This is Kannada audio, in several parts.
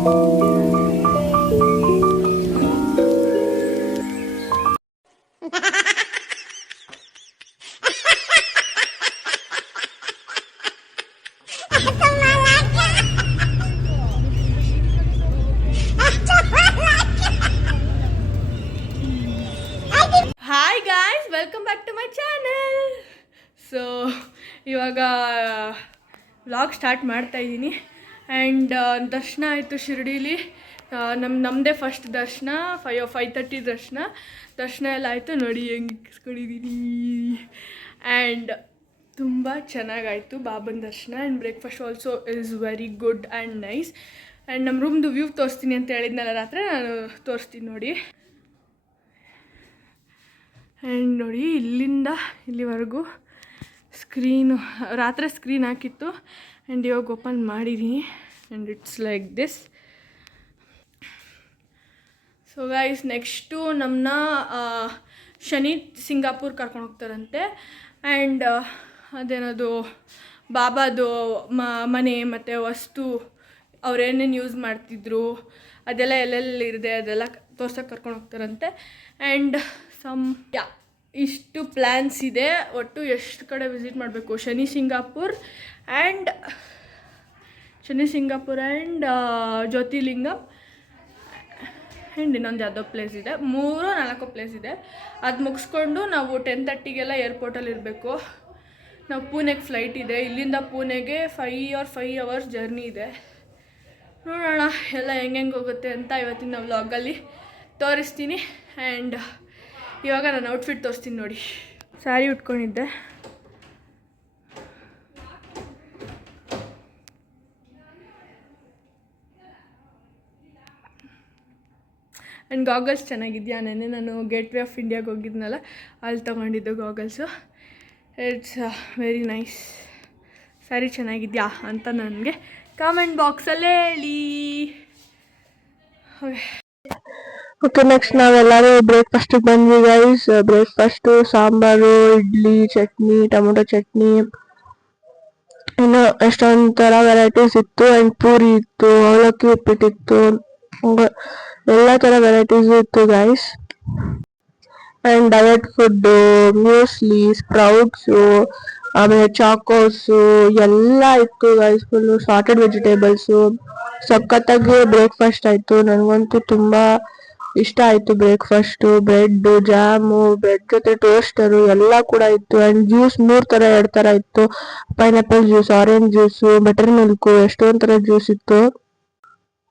Hi guys, welcome back to my channel. So ಇವಾಗ ವ್ಲಾಗ್ ಸ್ಟಾರ್ಟ್ ಮಾಡ್ತಾ ಇದ್ದೀನಿ. ಆ್ಯಂಡ್ ದರ್ಶನ ಆಯಿತು ಶಿರ್ಡೀಲಿ. ನಮ್ಮದೇ ಫಸ್ಟ್ ದರ್ಶನ, 5:30 ದರ್ಶನ ಎಲ್ಲ ಆಯಿತು. ನೋಡಿ ಹೆಂಗೆ ಇಸ್ಕೊಂಡಿದ್ದೀನಿ. ಆ್ಯಂಡ್ ತುಂಬ ಚೆನ್ನಾಗಾಯಿತು ಬಾಬನ ದರ್ಶನ. And breakfast also is very good and nice. And ನಮ್ಮ ರೂಮ್ದು ವ್ಯೂ ತೋರಿಸ್ತೀನಿ ಅಂತ ಹೇಳಿದ್ನಲ್ಲ ರಾತ್ರಿ, ನಾನು ತೋರಿಸ್ತೀನಿ ನೋಡಿ. ಆ್ಯಂಡ್ ನೋಡಿ ಇಲ್ಲಿಂದ ಇಲ್ಲಿವರೆಗೂ ಸ್ಕ್ರೀನು ರಾತ್ರಿ ಸ್ಕ್ರೀನ್ ಹಾಕಿತ್ತು. ಆ್ಯಂಡ್ ಇವಾಗ ಓಪನ್ ಮಾಡಿದ್ದೀನಿ. And it's like this. So guys, next ನಮ್ಮನ್ನ ಶನಿ ಸಿಂಗಾಪುರ್ ಕರ್ಕೊಂಡು ಹೋಗ್ತಾರಂತೆ. ಆ್ಯಂಡ್ ಅದೇನದು ಬಾಬಾದು ಮನೆ ಮತ್ತು ವಸ್ತು ಅವ್ರೇನೇನು ಯೂಸ್ ಮಾಡ್ತಿದ್ರು ಅದೆಲ್ಲ ಎಲ್ಲೆಲ್ಲಿದೆ ಅದೆಲ್ಲ ತೋರ್ಸೋಕೆ ಕರ್ಕೊಂಡು ಹೋಗ್ತಾರಂತೆ. ಆ್ಯಂಡ್ ಇಷ್ಟು ಪ್ಲ್ಯಾನ್ಸ್ ಇದೆ. ಒಟ್ಟು ಎಷ್ಟು ಕಡೆ ವಿಸಿಟ್ ಮಾಡಬೇಕು? ಶನಿ ಸಿಂಗಾಪುರ್ ಆ್ಯಂಡ್ ಜ್ಯೋತಿರ್ಲಿಂಗಮ್ ಆ್ಯಂಡ್ ಇನ್ನೊಂದು ಯಾವುದೋ ಪ್ಲೇಸ್ ಇದೆ. 3-4 ಪ್ಲೇಸ್ ಇದೆ. ಅದು ಮುಗಿಸ್ಕೊಂಡು ನಾವು 10:30 ಏರ್ಪೋರ್ಟಲ್ಲಿ ಇರಬೇಕು. ನಾವು ಪೂನೆಗೆ ಫ್ಲೈಟ್ ಇದೆ. ಇಲ್ಲಿಂದ ಪೂನೆಗೆ 5 hours ಜರ್ನಿ ಇದೆ. ನೋಡೋಣ ಎಲ್ಲ ಹೆಂಗೆ ಹೋಗುತ್ತೆ ಅಂತ ಇವತ್ತಿನ ವ್ಲಾಗಲ್ಲಿ ತೋರಿಸ್ತೀನಿ. ಆ್ಯಂಡ್ ಇವಾಗ ನಾನು ಔಟ್ಫಿಟ್ ತೋರಿಸ್ತೀನಿ ನೋಡಿ. ಸ್ಯಾರಿ ಉಟ್ಕೊಂಡಿದ್ದೆ. ಆ್ಯಂಡ್ ಗಾಗಲ್ಸ್ ಚೆನ್ನಾಗಿದೆಯಾ? ನೆನ್ನೆ ನಾನು ಗೇಟ್ವೇ ಆಫ್ ಇಂಡಿಯಾಗೆ ಹೋಗಿದ್ನಲ್ಲ, ಅಲ್ಲಿ ತೊಗೊಂಡಿದ್ದು goggles. It's very nice. Sari ಚೆನ್ನಾಗಿದೆಯಾ ಅಂತ ನನಗೆ ಕಾಮೆಂಟ್ ಬಾಕ್ಸಲ್ಲಿ ಹೇಳಿ. ಓಕೆ, ನೆಕ್ಸ್ಟ್ ನಾವೆಲ್ಲರೂ ಬ್ರೇಕ್ಫಾಸ್ಟಿಗೆ ಬಂದ್ವಿ guys. Breakfast sambar, idli, chutney, tomato chutney, ಇನ್ನು ಎಷ್ಟೊಂದು ಥರ ವೆರೈಟೀಸ್ ಇತ್ತು. ಆ್ಯಂಡ್ ಪೂರಿ ಇತ್ತು, ಅವಲಕ್ಕಿ ಉಪ್ಪಿಟ್ಟಿತ್ತು, ಎಲ್ಲ ಥರ ವೆರೈಟೀಸು ಇತ್ತು guys. And diet food, muesli, sprouts, ಆಮೇಲೆ ಚಾಕೋಸು ಎಲ್ಲ ಇತ್ತು ಗೈಸ್. Full sorted vegetables. ಸಖತ್ತಾಗಿ ಬ್ರೇಕ್ಫಾಸ್ಟ್ ಆಯಿತು. ನನಗಂತೂ ತುಂಬ ಇಷ್ಟ ಆಯಿತು ಬ್ರೇಕ್ಫಾಸ್ಟು. ಬ್ರೆಡ್ಡು, ಜಾಮು, ಬ್ರೆಡ್ ಜೊತೆ ಟೋಸ್ಟರು ಎಲ್ಲ ಕೂಡ ಇತ್ತು. ಆ್ಯಂಡ್ ಜ್ಯೂಸ್ 2 ಥರ ಇತ್ತು. Pineapple juice, orange juice, butter milk, ಎಷ್ಟೊಂದು ಥರ ಜ್ಯೂಸ್ ಇತ್ತು.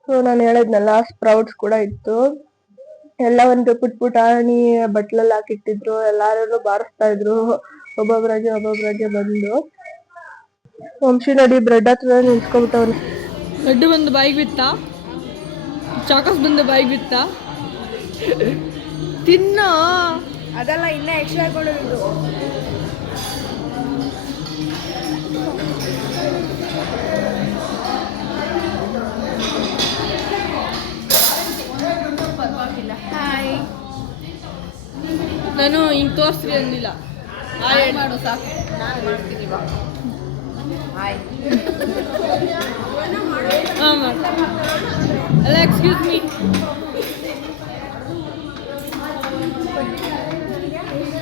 ಸೊ ನಾನು ಹೇಳಿದ್ನಲ್ಲ, ಸ್ಪ್ರೌಟ್ಸ್ ಕೂಡ ಇತ್ತು. ಎಲ್ಲ ಒಂದು ಪುಟಾಣಿ ಬಟ್ಲಲ್ಲಿ ಹಾಕಿಟ್ಟಿದ್ರು. ಎಲ್ಲರೂ ಬಾರಿಸ್ತಾ ಇದ್ರು ಒಬ್ಬೊಬ್ರಾಗೆ ಬಂದು. ವಂಶಿ ನೋಡಿ ಬ್ರೆಡ್ ಹತ್ರ ನಿಂತ್ಕೊಬಿಟ್ಟವ್ನು. ಬ್ರೆಡ್ ಬಂದು ಬಾಯಿಗೆ ಬಿತ್ತಾ, ಚಾಕೋಸ್ ಬಂದು ಬಾಯಿಗೆ ಬಿತ್ತಾ. ತಿನ್ನೋ, ಅದೆಲ್ಲ ಇನ್ನೂ ಎಕ್ಸ್ಟ್ರಾ ಹಾಕೊಂಡಿದ್ದು. ಹಾಯ್, ನಾನು ಹಿಂಗೆ ತೋರಿಸ್ರಿ ಅಂದಿಲ್ಲ. ಹಾಯ್ ಮಾಡು ಸಾಕು, ನಾನು ಮಾಡ್ತೀನಿ. ಹಾಯ್ ಹಾಂ ಮಾಡಿ ಅಲ್ಲ, ಎಕ್ಸ್ಕ್ಯೂಸ್ ಮೀ.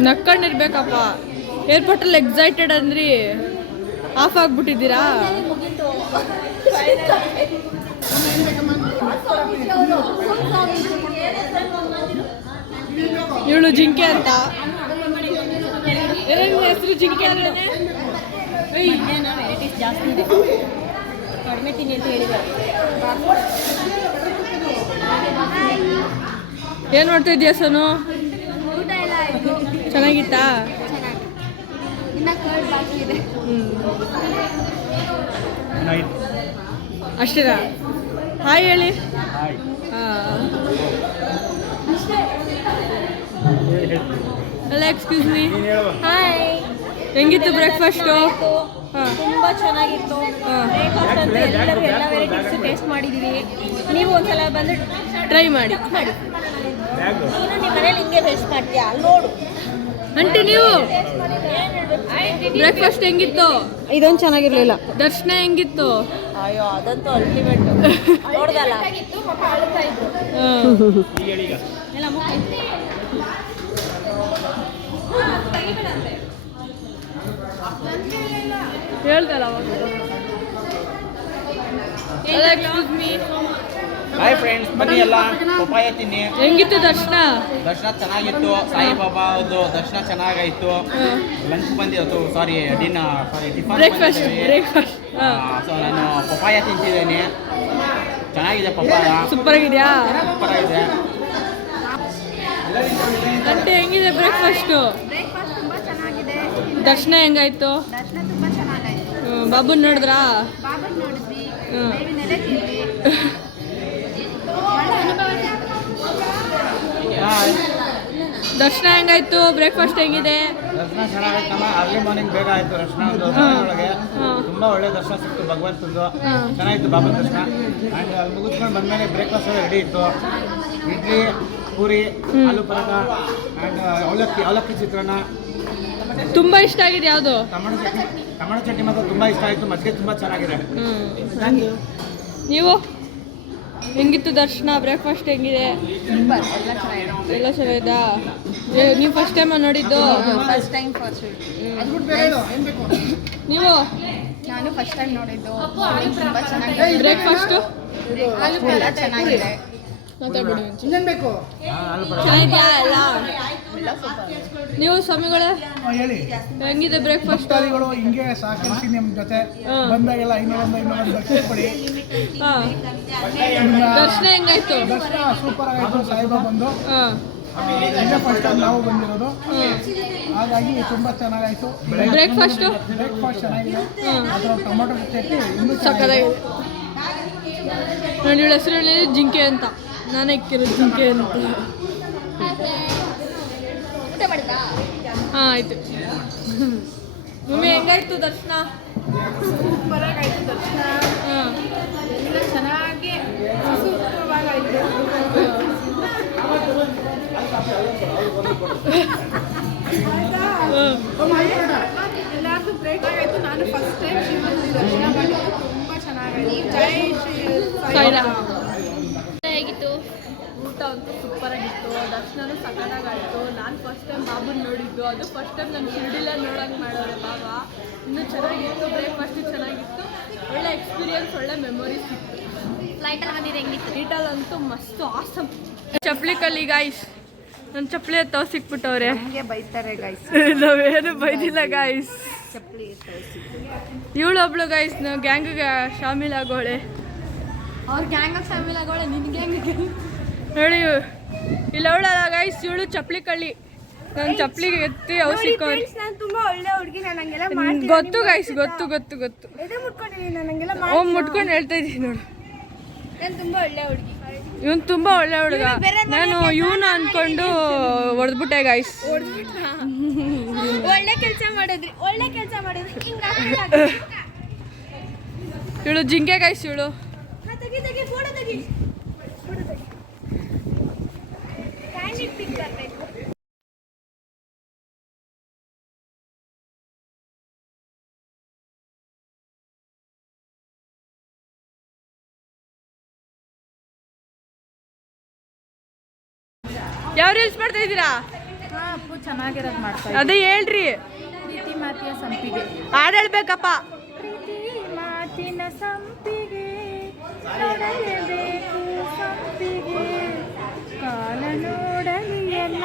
ನಕ್ಕೊಂಡಿರ್ಬೇಕಪ್ಪ. ಏರ್ಪೋರ್ಟಲ್ಲಿ ಎಕ್ಸೈಟೆಡ್ ಅಂದ್ರಿ, ಆಫ್ ಆಗಿಬಿಟ್ಟಿದ್ದೀರಾ? ಇವಳು ಜಿಂಕೆ ಅಂತ, ಹೆಸರು ಜಿಂಕೆ ಅಂತ. ವೆರೈಟೀಸ್ ಜಾಸ್ತಿ ಇದೆ, ಕಡಿಮೆ ತಿನ್ನಿ ಅಂತ ಹೇಳಿದ್ದಾರೆ. ಏನು ಮಾಡ್ತಾ ಇದೆಯಾ ಸೋನು? ಚೆನ್ನಾಗಿತ್ತಾ? ಅಷ್ಟೇನಾ? ಹಾಯ್ ಹೇಳಿ. ಅಲ್ಲ, ಎಕ್ಸ್ಕ್ಯೂಸ್ ಮೀ. ಹಾಯ್, ಹೆಂಗಿತ್ತು ಬ್ರೇಕ್ಫಾಸ್ಟು? ತುಂಬ ಚೆನ್ನಾಗಿತ್ತು. ಬ್ರೇಕ್ಫಾಸ್ಟ್ ಅಂತ ಎಲ್ಲರೂ ಎಲ್ಲ ವೆರೈಟೀಸ್ ಟೇಸ್ಟ್ ಮಾಡಿದ್ದೀವಿ. ನೀವು ಒಂದ್ಸಲ ಬಂದು ಟ್ರೈ ಮಾಡಿ. ನೀನು ನಿಮ್ಮ ಮನೇಲಿ ಹಿಂಗೆ ಟೇಸ್ಟ್ ಮಾಡ್ತೀಯಾ? ನೋಡು ಅಂಟಿ, ನೀವು ಬ್ರೇಕ್ಫಾಸ್ಟ್ ಹೆಂಗಿತ್ತು? ಇದೊಂದು ಚೆನ್ನಾಗಿರ್ಲಿಲ್ಲ. ದರ್ಶನ ಹೆಂಗಿತ್ತು? ಅಯ್ಯೋ ಅದಂತೂ ಅಲ್ಟಿಮೇಟ್ ನೋಡ್ದಲ್ಲ ಹೇಳ್ದಲ್ಲ ಹಾಯ್ ಫ್ರೆಂಡ್ಸ್, ಬನ್ನಿ ಎಲ್ಲ ಪಪ್ಪಾಯ ತಿನ್ನಿ. ಹೆಂಗಿತ್ತು ದರ್ಶನ? ದರ್ಶನ ಚೆನ್ನಾಗಿತ್ತು. ಸಾಯಿಬಾಬಾ ಅವ್ರದ್ದು ದರ್ಶನ ಚೆನ್ನಾಗಾಯ್ತು. ಲಂಚ್ ಬಂದಿತ್ತು, ಸಾರಿ ಟಿಫನ್ ಬ್ರೇಕ್ಫಾಸ್ಟ್. ಸೊ ನಾನು ಪಪ್ಪಾಯ ತಿಂತಿದ್ದೇನೆ. ಚೆನ್ನಾಗಿದೆ ಪಪ್ಪಾಯ, ಸೂಪರ್ ಆಗಿದೆಯಾ? ಸೂಪರ್ ಆಗಿದೆ. అంటే ಹೆಂಗಿದೆ ಬ್ರೇಕ್ಫಾಸ್ಟು? ಬ್ರೇಕ್ಫಾಸ್ಟ್ ತುಂಬಾ ಚೆನ್ನಾಗಿದೆ. ದರ್ಶನ ಹೆಂಗಾಯ್ತು? ದರ್ಶನ ತುಂಬಾ ಚೆನ್ನಾಗಾಯ್ತು. ಬಾಬುನ್ ನೋಡಿದ್ರಾ? ಬಾಬನ್ ನೋಡಿದ್ವಿ, ಬೇವಿನ ಎಲೆ ತಿಂದ್ವಿ. ದರ್ಶನ ಹೆಂಗಾಯ್ತು? ಬ್ರೇಕ್ಫಾಸ್ಟ್ ಹೆಂಗಿದೆ? ದರ್ಶನ ಚೆನ್ನಾಗಾಯ್ತಮ್ಮ. ಅರ್ಲಿ ಮಾರ್ನಿಂಗ್ ಬೇಗ ಆಯ್ತು ದರ್ಶನ. ಒಳಗೆ ತುಂಬಾ ಒಳ್ಳೆ ದರ್ಶನ ಸಿಕ್ತು ಭಗವಂತದ್ದು. ಚೆನ್ನಾಗಿತ್ತು ಬಾಬಾ ದರ್ಶನ. ಆ್ಯಂಡ್ ಅಲ್ಲಿ ಮುಗಿಸ್ಕೊಂಡು ಬಂದಮೇಲೆ ಬ್ರೇಕ್ಫಾಸ್ಟ್ ಎಲ್ಲ ರೆಡಿ ಇತ್ತು. ಇಡ್ಲಿ, ಪೂರಿ, ಆಲೂ ಪರೋಟ ಆ್ಯಂಡ್ ಅವಲಕ್ಕಿ ಚಿತ್ರಾನ್ನ. ತುಂಬಾ ಇಷ್ಟ ಆಗಿದೆ ಯಾವುದು? ಟೊಮೆಟೊ ಚಟ್ನಿ ಮಾತ್ರ ತುಂಬಾ ಇಷ್ಟ ಆಯಿತು. ಮಜ್ಜಿಗೆ ತುಂಬಾ ಚೆನ್ನಾಗಿದೆ. Thank you. ನೀವು ಹೆಂಗಿತ್ತು ದರ್ಶನ? ಬ್ರೇಕ್ಫಾಸ್ಟ್ ಹೆಂಗಿದೆ? ಎಲ್ಲ ಚೆನ್ನಾಗಿದಾ? ನೀವು ಫಸ್ಟ್ ಟೈಮ್ ನೋಡಿದ್ದು? ಫಸ್ಟ್ ಟೈಮ್ ನೀವು? ನಾನು ಫಸ್ಟ್ ಟೈಮ್ ನೋಡಿದ್ದು. ತುಂಬಾ ಚೆನ್ನಾಗಿದೆ. ಬ್ರೇಕ್ಫಾಸ್ಟು ಎಲ್ಲ ಚೆನ್ನಾಗಿದೆ. ಮಾತಾಡ್ಬಿಡಿ ಚೆನ್ನಾಗಿದ್ಯಾ ಎಲ್ಲ? ನೀವು ಸ್ವಾಮಿಗಳೇ ಹೇಳಿ. ಹೆಂಗಿದೆ ಬ್ರೇಕ್ಫಾಸ್ಟ್? ಭಕ್ತಾದಿಗಳು ಹಿಂಗೆ ಸಹಕರಿಸಿ ನಿಮ್ಮ ಜೊತೆ ಬಂದಾಗೆಲ್ಲ ಇನ್ನೊಂದು ಭಕ್ತಿ ಕೊಡಿ. ದರ್ಶನ ಹೆಂಗಾಯ್ತು? ದರ್ಶನ ಸೂಪರ್ ಆಗಾಯ್ತು. ಸಾಯಿಬಾಬಾ ಬಂದು ಇದೇ ಫಸ್ಟ್ ಟೈಮ್ ನಾವು ಬಂದಿರೋದು, ಹಾಗಾಗಿ ತುಂಬಾ ಚೆನ್ನಾಗಾಯ್ತು. ಬ್ರೇಕ್ಫಾಸ್ಟ್ ಚೆನ್ನಾಗಿದೆ. ಅದರ ಟೊಮೊಟೊ ಚಟ್ನಿ ಇನ್ನೂ ಸಕ್ಕತ್ತಾಗಿದೆ ನೋಡಿ. ಇವಳ ಹೆಸರು ಹೇಳಿದ್ರೆ ಜಿಂಕೆ ಅಂತ. ನಾನೇ ಇಕ್ಕಿರೋದು ಜಿಂಕೆ ಅಂತ. ಹಾಂ ಆಯಿತು. ಮಮ್ಮಿ ಹೆಂಗಾಯ್ತು ದರ್ಶನ? ಸೂಪರ್ ಆಗಾಯ್ತು ದರ್ಶನ. ಹಾಂ ಎಲ್ಲ ಚೆನ್ನಾಗಿ ಸೂಕ್ತವಾಗಾಯ್ತು. ಎಲ್ಲರಿಗೂ ಬ್ರೇಕ್ ಆಗಾಯ್ತು. ನಾನು ಫಸ್ಟ್ ಟೈಮ್ ಶಿವನಲ್ಲಿ ದರ್ಶನ ಮಾಡಿದ್ದು. ತುಂಬ ಚೆನ್ನಾಗಾಯ್ತು. ಜೈ ಶ್ರೀ ಸಾಯಿರಾಮ್. ಹೇಗಿತ್ತು? ಊಟ ಅಂತೂ ಸೂಪರ್ ಆಗಿತ್ತು. ದರ್ಶನನೂ ಸಕಲಾಗಾಯಿತು. ನಾನು ಫಸ್ಟ್ ಟೈಮ್ ಬಾಬುನ ನೋಡಿದ್ದು. ಅದು ಫಸ್ಟ್ ಟೈಮ್ ನಾನು ಶಿರ್ಡಿಲೇ ನೋಡೋಂಗೆ ಮಾಡೋರೆ ಬಾಬಾ. ಇನ್ನೂ ಚೆನ್ನಾಗಿತ್ತು. ಬ್ರೇಕ್ಫಾಸ್ಟು ಚೆನ್ನಾಗಿತ್ತು. ಒಳ್ಳೆ ಎಕ್ಸ್ಪೀರಿಯನ್ಸ್, ಒಳ್ಳೆ ಮೆಮೊರೀಸ್ ಇತ್ತು. ಫ್ಲೈಟಲ್ಲಿ ಬಂದಿದ್ದು ಹೆಂಗಿತ್ತು? ಫ್ಲೈಟಲ್ಲಂತೂ ಮಸ್ತು ಆಸಮ್. ಚಪ್ಪಲಿ ಕಲಿ ಗಾಯ್ಸ್. ನನ್ನ ಚಪ್ಪಲಿ ಎತ್ತವ ಸಿಕ್ಬಿಟ್ಟವ್ರೆ. ಹಂಗೆ ಬೈತಾರೆ ಗೈಸ್. ನಾವೇನು ಬೈದಿಲ್ಲ ಗಾಯ್ಸ್. ಚಪ್ಪಲಿ ಇವಳು ಒಬ್ಳು ಗೈಸ್ ಗ್ಯಾಂಗಿಗೆ ಶಾಮಿಲ್ ಆಗೋಳೆ. ಅವ್ರ ಗ್ಯಾಂಗ್ ಶಾಮಿಲ್ ಆಗೋಳೆ. ನಿನ್ನ ಗ್ಯಾಂಗ್ ನೋಡಿ ಇಲ್ಲ ಅವಳಲ್ಲ ಗೈಸ್, ಇವಳು ಚಪ್ಪಲಿ ಕಳ್ಳಿ. ನನ್ನ ಚಪ್ಪಲಿಗೆ ಎತ್ತಿ ಅವು ಸಿಕ್ಕವ್ರಿ. ನಾನು ತುಂಬಾ ಒಳ್ಳೆ ಹುಡುಗಿ. ನಾನು ಹಂಗೆಲ್ಲ ಮಾಡ್ತೀನಿ. ಗೊತ್ತು ಗೈಸ್, ಗೊತ್ತು. ಎದೆ ಮುಟ್ಕೊಂಡಿದ್ದೀನಿ. ನಾನು ಹಂಗೆಲ್ಲ ಓ ಮುಟ್ಕೊಂಡು ಹೇಳ್ತಾ ಇದ್ದೀನಿ ನೋಡು. ನಾನು ತುಂಬಾ ಒಳ್ಳೆ ಹುಡುಗಿ. ಇವನು ತುಂಬಾ ಒಳ್ಳೆ ಹುಡುಗ. ನಾನು ಇವನು ಅನ್ಕೊಂಡು ಹೊಡೆದ್ಬಿಟ್ಟೆ ಗೈಸ್. ಒಳ್ಳೆ ಕೆಲಸ ಮಾಡಿದ್ರಿ. ಇವಳು ಜಿಂಕೆ ಗೈಸ್. ಇವಳು ತೆಗಿ ಫೋಟೋ ತೆಗಿ. ಕ್ಯಾಂಡಿಡ್ ಪಿಕ್ ಬರಬೇಕು. ಯಾವ ರೀಲ್ಸ್ ಮಾಡ್ತಾ ಇದ್ದೀರಾ? ಅಪ್ಪು ಚೆನ್ನಾಗಿರೋದು ಮಾಡ್ತಾ ಅದೇ ಹೇಳ್ರಿ. ಪ್ರೀತಿ ಮಾತಿನ ಸಂಪಿಗೆ. ಹಾಡು ಹೇಳ್ಬೇಕಪ್ಪ. ಪ್ರೀತಿ ಮಾತಿನ ಸಂಪಿಗೆ ಕರಳಬೇಕು ಸಂಪಿಗೆ ಕಾಲ ನೋಡಲಿ ಎಲ್ಲ.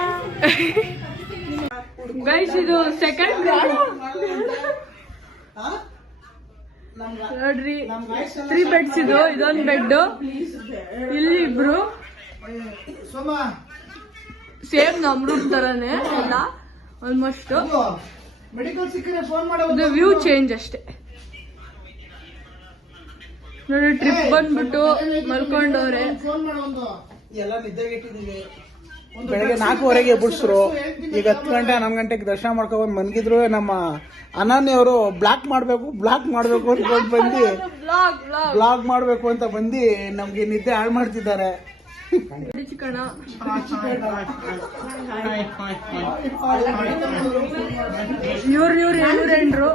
ಗೈಸ್ ಇದು ಸೆಕೆಂಡ್ ನೋಡ್ರಿ. 3 ಬೆಡ್ಸ್ ಇದು. ಇದೊಂದು ಬೆಡ್. ಇಲ್ಲಿ ಇಬ್ರು ಸೇಮ್ ನಮ್ ರೂಮ್ ತರಾನೇ ಎಲ್ಲ ಆಲ್ಮೋಸ್ಟ್. ಮೆಡಿಕಲ್ ಸಿಕ್ಕರೆ ಫೋನ್ ಮಾಡೋ. ಇದು ವ್ಯೂ ಚೇಂಜ್ ಅಷ್ಟೇ ನೋಡಿ. ಟ್ರಿಪ್ ಬಂದ್ಬಿಟ್ಟು ಮಲ್ಕೊಂಡವ್ರೆ. ಎಲ್ಲ ನಿದ್ದೆಗೆಟ್ಟಿದೀವಿ. ಬೆಳಗ್ಗೆ 4:15 ಎಬ್ಬಿಸ್ರು. ಈಗ 10 ಗಂಟೆ 11 ಗಂಟೆಗೆ ದರ್ಶನ ಮಾಡ್ಕೊಂಡ್ ಮನ್ಗಿದ್ರು. ನಮ್ಮ ಅನನ್ಯ ಅವರು ಬ್ಲಾಕ್ ಮಾಡ್ಬೇಕು ಅನ್ಕೊಂಡು ಬಂದು ಬ್ಲಾಗ್ ಮಾಡ್ಬೇಕು ಅಂತ ಬಂದು ನಮ್ಗೆ ನಿದ್ದೆ ಹಾಳು ಮಾಡ್ತಿದ್ದಾರೆ. ಚಿಕಣ ಇವ್ರು ಹೆಣ್ಣರು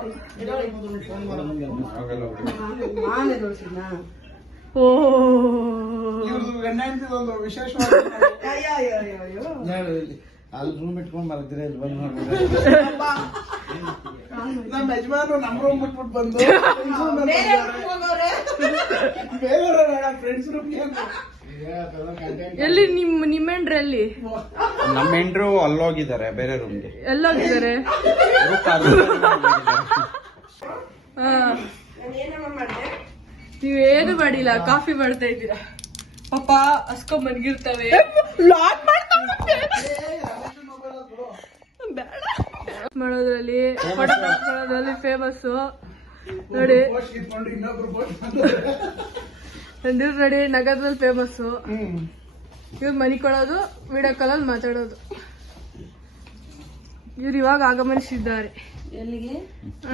ಓ ಒಂದು ವಿಶೇಷವಾಗಿ ಅಲ್ಲಿ ರೂಮ್ ಇಟ್ಕೊಂಡು ಮಲಗ್ತೀರ ಇಲ್ಲಿ ಬಂದು ಮಾಡ್ಬೋದು. ನಮ್ಮ ಯಜಮಾನು ನಮ್ಮ ರೂಮ್ ಬಿಟ್ಬಿಟ್ಟು ಬಂದು ಬೇರೆ ಫ್ರೆಂಡ್ಸ್ ರೂಮ್ ಎಲ್ಲಿ ನಿಮ್ಮೆಂಡ್ರ ಎಲ್ಲಿ ನಮ್ಮ ಹೆಂಡ್ರು ಅಲ್ಲೋಗಿದ್ದಾರೆ ಬೇರೆ ರೂಮ್ಗೆ. ಎಲ್ಲೋಗಿದ್ದಾರೆ? ನೀವೇನು ಮಾಡಿಲ್ಲ, ಕಾಫಿ ಮಾಡ್ತಾ ಇದ್ದೀರಾ. ಪಾಪ ಹಸ್ಕೊಂಡ್ ಮನ್ಗಿರ್ತವೆ. ಮಾಡೋದ್ರಲ್ಲಿ ಮಾಡೋದ್ರಲ್ಲಿ ಫೇಮಸ್ ನೋಡಿ. ನೋಡಿ ನಗರದಲ್ಲಿ ಫೇಮಸ್. ಇವ್ರು ಮನಿಕೊಳ್ಳೋದು, ವಿಡಿಯೋ ಕಾಲಲ್ಲಿ ಮಾತಾಡೋದು. ಇವ್ರು ಇವಾಗ ಆಗಮನಿಸಿದ್ದಾರೆ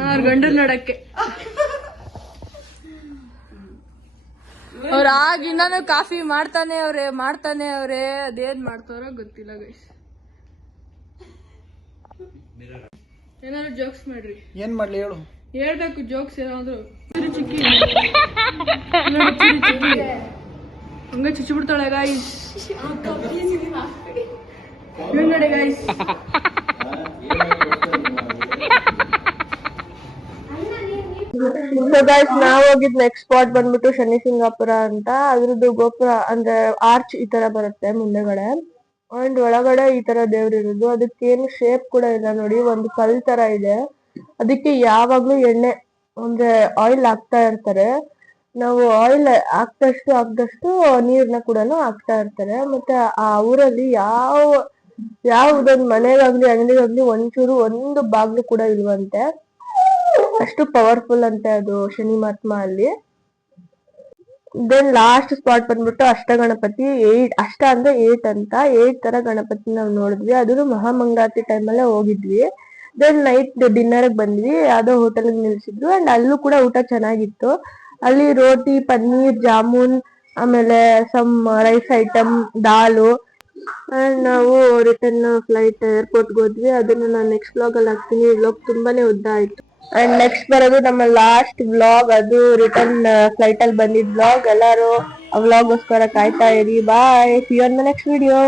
ಅವ್ರ ಗಂಡನ್ ನೋಡಕ್ಕೆ. ಅವ್ರ ಆಗಿಂದಾನು ಕಾಫಿ ಮಾಡ್ತಾನೆ ಅವ್ರೆ ಅದೇನ್ ಮಾಡ್ತಾರೋ ಗೊತ್ತಿಲ್ಲ ಗೈಸ್. ಏನಾದ್ರು ಜೋಕ್ಸ್ ಮಾಡ್ರಿ. ಏನ್ ಮಾಡ್ಲಿ ಹೇಳು? ಹೇಳ್ಬೇಕು ಜೋಕ್ಸ್ ಏನಾದ್ರು. ಚಿಕ್ಕಿ ಹಂಗ ಚುಚ್ಚಿಬಿಡ್ತಾಳೆ ಗಾಯ್ಸ್. ನೋಡಿ ಗಾಯ್ಸ್, ನಾವ್ ಹೋಗಿದ್ ನೆಕ್ಸ್ಟ್ ಸ್ಪಾಟ್ ಬಂದ್ಬಿಟ್ಟು ಶನಿ ಸಿಂಗಾಪುರ ಅಂತ. ಅದ್ರದ್ದು ಗೋಪುರ ಅಂದ್ರೆ ಆರ್ಚ್ ಈ ತರ ಬರುತ್ತೆ ಮುಂದೆಗಡೆ, ಅಂಡ್ ಒಳಗಡೆ ಈ ತರ ದೇವ್ರ ಇರೋದು. ಅದಕ್ಕೇನು ಶೇಪ್ ಕೂಡ ಇಲ್ಲ ನೋಡಿ, ಒಂದು ಕಲ್ ತರ ಇದೆ. ಅದಕ್ಕೆ ಯಾವಾಗ್ಲೂ ಎಣ್ಣೆ ಅಂದ್ರೆ ಆಯಿಲ್ ಹಾಕ್ತಾ ಇರ್ತಾರೆ. ನಾವು ಆಯಿಲ್ ಹಾಕ್ದಷ್ಟು ನೀರ್ನ ಕೂಡ ಹಾಕ್ತಾ ಇರ್ತಾರೆ. ಮತ್ತೆ ಆ ಊರಲ್ಲಿ ಯಾವುದೊಂದು ಮನೆಗಾಗ್ಲಿ ಅಂಗಡಿಗಾಗ್ಲಿ ಒಂಚೂರು ಒಂದು ಬಾಗ್ಲು ಕೂಡ ಇಲ್ವಂತೆ. ಅಷ್ಟು ಪವರ್ಫುಲ್ ಅಂತೆ ಅದು ಶನಿ ಮಹಾತ್ಮ ಅಲ್ಲಿ. ದೆನ್ ಲಾಸ್ಟ್ ಸ್ಪಾಟ್ ಬಂದ್ಬಿಟ್ಟು ಅಷ್ಟಗಣಪತಿ. ಅಷ್ಟ ಅಂದ್ರೆ 8 ಅಂತ 8 ತರ ಗಣಪತಿ ನಾವ್ ನೋಡಿದ್ವಿ. ಅದು ಮಹಾಮಂಗಳಾರತಿ ಟೈಮಲ್ಲೇ ಹೋಗಿದ್ವಿ. ದೆನ್ ನೈಟ್ ಡಿನ್ನರ್ ಬಂದ್ವಿ, ಯಾವ್ದೋ ಹೋಟೆಲ್ ನಿಲ್ಸಿದ್ರು. ಅಂಡ್ ಅಲ್ಲೂ ಕೂಡ ಊಟ ಚೆನ್ನಾಗಿತ್ತು. ಅಲ್ಲಿ ರೋಟಿ, ಪನ್ನೀರ್, ಜಾಮೂನ್, ಆಮೇಲೆ ಸಮ್ ರೈಸ್ ಐಟಮ್, ದಾಲು. ಅಂಡ್ ನಾವು ರಿಟರ್ನ್ ಫ್ಲೈಟ್ ಏರ್ಪೋರ್ಟ್ಗೆ ಹೋದ್ವಿ. ಅದನ್ನ ನಾನು ನೆಕ್ಸ್ಟ್ ವ್ಲಾಗ್ ಅಲ್ಲಿ ಹಾಕ್ತೀನಿ. ವ್ಲಾಗ್ ತುಂಬಾನೇ ಉದ್ದ ಆಯ್ತು. ಅಂಡ್ ನೆಕ್ಸ್ಟ್ ಬರೋದು ನಮ್ಮ ಲಾಸ್ಟ್ ವ್ಲಾಗ್. ಅದು ರಿಟರ್ನ್ ಫ್ಲೈಟ್ ಅಲ್ಲಿ ಬಂದಿದ್ ವ್ಲಾಗ್. ಎಲ್ಲಾರು ಆ ವ್ಲಾಗ್ ಗೋಸ್ಕರ ಕಾಯ್ತಾ ಇರಿ. Bye, see you on the next video.